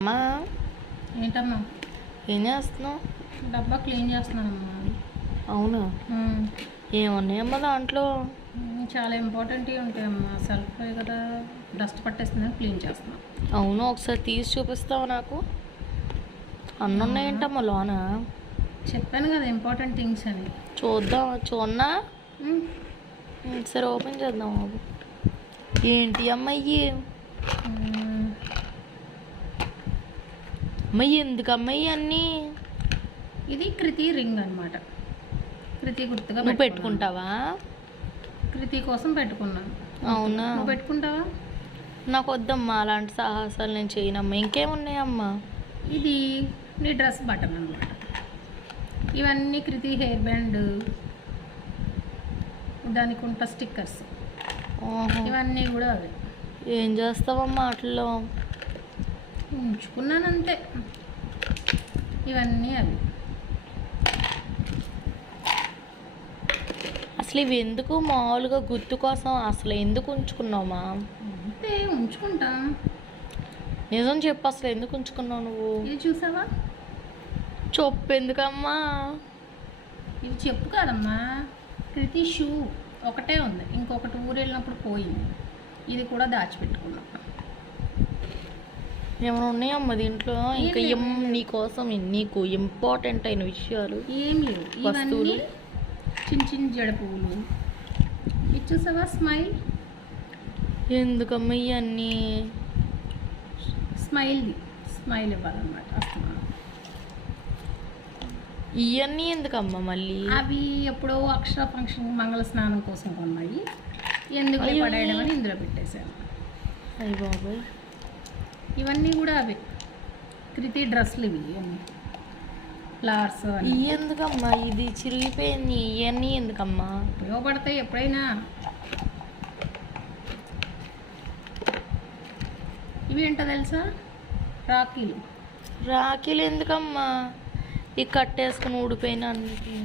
అమ్మా ఏంటమ్మా? ఏం చేస్తున్నావు? డబ్బా క్లీన్ చేస్తున్నానమ్మా. అవునా? ఏమున్నాయమ్మా దాంట్లో? చాలా ఇంపార్టెంట్వి ఉంటాయమ్మా. సెల్ఫ్ కదా, డస్ట్ పట్టేస్తుందని క్లీన్ చేస్తున్నాను. అవును, ఒకసారి తీసి చూపిస్తావా నాకు? అన్నీ ఉన్నాయంటమ్మా లోన. చెప్పాను కదా ఇంపార్టెంట్ థింగ్స్ అని. చూద్దాం, చూడనా? సరే ఓపెన్ చేద్దాం బాబు. ఏంటి అమ్మాయి? అమ్మాయి ఎందుకమ్మాయి అన్నీ? ఇది కృతి రింగ్ అనమాట. కృతి గుర్తుగా నువ్వు పెట్టుకుంటావా? కృతి కోసం పెట్టుకున్నాను. అవునా? నువ్వు పెట్టుకుంటావా? నాకు వద్దమ్మా, అలాంటి సాహసాలు నేను చేయనమ్మా. ఇంకేమున్నాయమ్మా? ఇది నీ డ్రెస్ బటన్ అనమాట. ఇవన్నీ కృతి హెయిర్ బ్యాండ్, దానికి ఉంటా స్టిక్కర్స్, ఇవన్నీ కూడా అవి. ఏం చేస్తావమ్మా వాటిల్లో? ఉంచుకున్నాను అంతే. ఇవన్నీ అవి. అసలు ఇవి ఎందుకు? మామూలుగా గుర్తు కోసం అసలు ఎందుకు ఉంచుకున్నావమ్మా? అంతే, ఉంచుకుంటాం. నిజం చెప్పు, అసలు ఎందుకు ఉంచుకున్నావు నువ్వు? ఇది చూసావా? చెప్పు. ఎందుకమ్మా? ఇది చెప్పు కాదమ్మా. కృతి షూ ఒకటే ఉంది, ఇంకొకటి ఊరు వెళ్ళినప్పుడు పోయింది. ఇది కూడా దాచిపెట్టుకున్నాం. ఏమైనా ఉన్నాయమ్మా దీంట్లో? ఇంకా నీకోసం నీకు ఇంపార్టెంట్ అయిన విషయాలు ఏం లేవు. ఇవన్నీ చిన్న చిన్న జడ పువ్వులు. ఇది చూసావా? స్మైల్. ఎందుకమ్మా ఇవన్నీ? స్మైల్ ఇవ్వాలన్నమాట. ఇవన్నీ ఎందుకమ్మా మళ్ళీ? అవి ఎప్పుడో అక్షర ఫంక్షన్ మంగళ స్నానం కోసం కొన్నాయి. ఎందుకు పడేయడం అని ఇందులో పెట్టేశాను. అయ్య బాబాయ్, ఇవన్నీ కూడా అవి కృతి డ్రెస్సులు. ఇవన్నీ ఫ్లవర్స్. ఇవి ఎందుకమ్మా? ఇది చిరిగిపోయింది. ఇవన్నీ ఎందుకమ్మా? ఉపయోగపడతాయి ఎప్పుడైనా. ఇవి ఏంటో తెలుసా? రాఖీలు. రాఖీలు ఎందుకమ్మా? ఈ కట్టేసుకుని ఊడిపోయిన అన్నిటిని